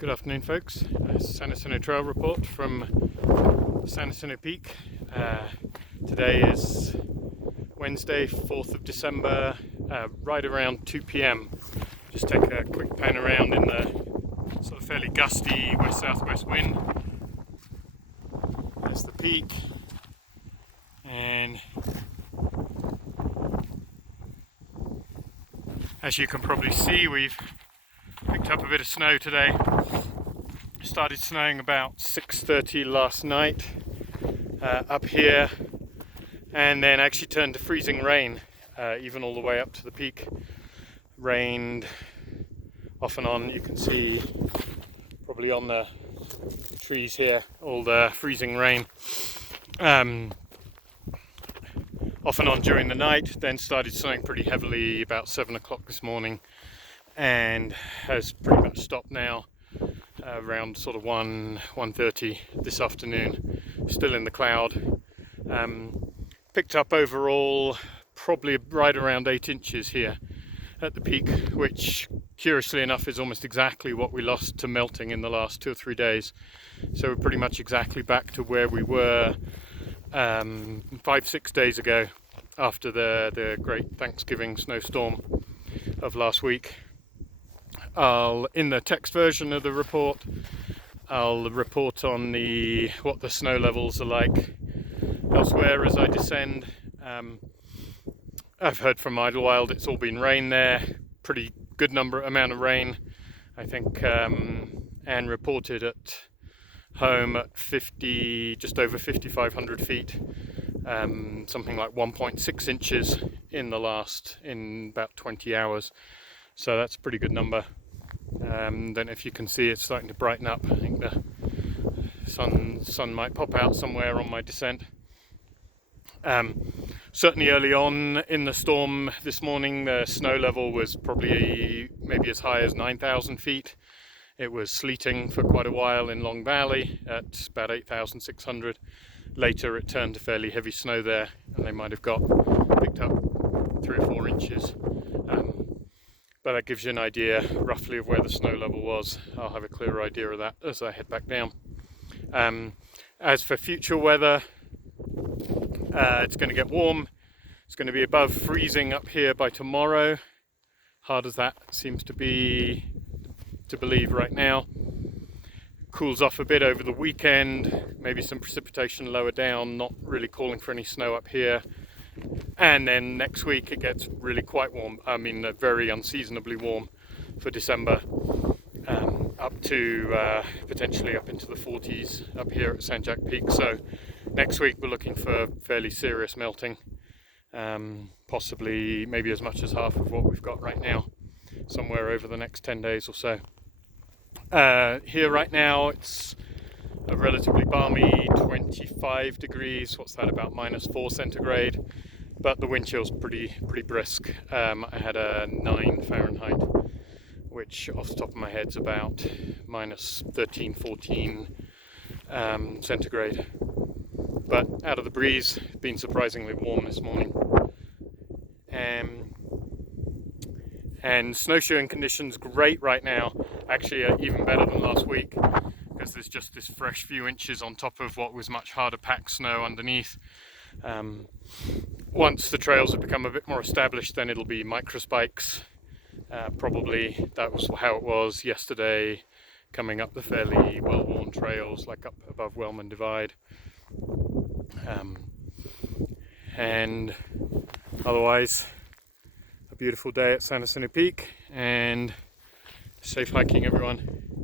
Good afternoon, folks. San Jacinto Trail report from San Jacinto Peak. Today is Wednesday, 4th of December, right around 2 p.m. Just take a quick pan around in the sort of fairly gusty west-southwest wind. There's the peak, and as you can probably see, we've picked up a bit of snow today. Started snowing about 6:30 last night up here, and then actually turned to freezing rain, even all the way up to the peak. Rained off and on. You can see probably on the trees here all the freezing rain. Off and on during the night, then started snowing pretty heavily about 7 o'clock this morning, and has pretty much stopped now around sort of 1:30 this afternoon. Still in the cloud. Picked up overall probably right around 8 inches here at the peak, which curiously enough is almost exactly what we lost to melting in the last 2 or 3 days. So we're pretty much exactly back to where we were 5-6 days ago after the great Thanksgiving snowstorm of last week. In the text version of the report, I'll report on what the snow levels are like elsewhere as I descend. I've heard from Idlewild it's all been rain there, pretty good amount of rain. I think Anne reported at home at just over 5,500 feet, something like 1.6 inches in about 20 hours. So that's a pretty good number. Then if you can see, it's starting to brighten up. I think the sun might pop out somewhere on my descent. Certainly early on in the storm this morning, the snow level was probably maybe as high as 9,000 feet. It was sleeting for quite a while in Long Valley at about 8,600. Later it turned to fairly heavy snow there, and they might have picked up 3 or 4 inches. But that gives you an idea roughly of where the snow level was. I'll have a clearer idea of that as I head back down. As for future weather, it's going to get warm. It's going to be above freezing up here by tomorrow. Hard as that seems to be to believe right now. Cools off a bit over the weekend. Maybe some precipitation lower down. Not really calling for any snow up here. And then next week it gets really quite warm. I mean, very unseasonably warm for December, up to potentially up into the 40s up here at San Jac Peak. So next week we're looking for fairly serious melting, possibly maybe as much as half of what we've got right now, somewhere over the next 10 days or so. Here right now it's a relatively balmy 25 degrees. What's that, about -4 centigrade? But the wind chill's pretty brisk. I had a 9 Fahrenheit, which off the top of my head is about -13, 14 centigrade. But out of the breeze, been surprisingly warm this morning. And snowshoeing conditions great right now, actually even better than last week, because there's just this fresh few inches on top of what was much harder packed snow underneath. Once the trails have become a bit more established, then it'll be microspikes. Probably that was how it was yesterday, coming up the fairly well-worn trails like up above Wellman Divide. And otherwise, a beautiful day at San Jacinto Peak, and safe hiking everyone.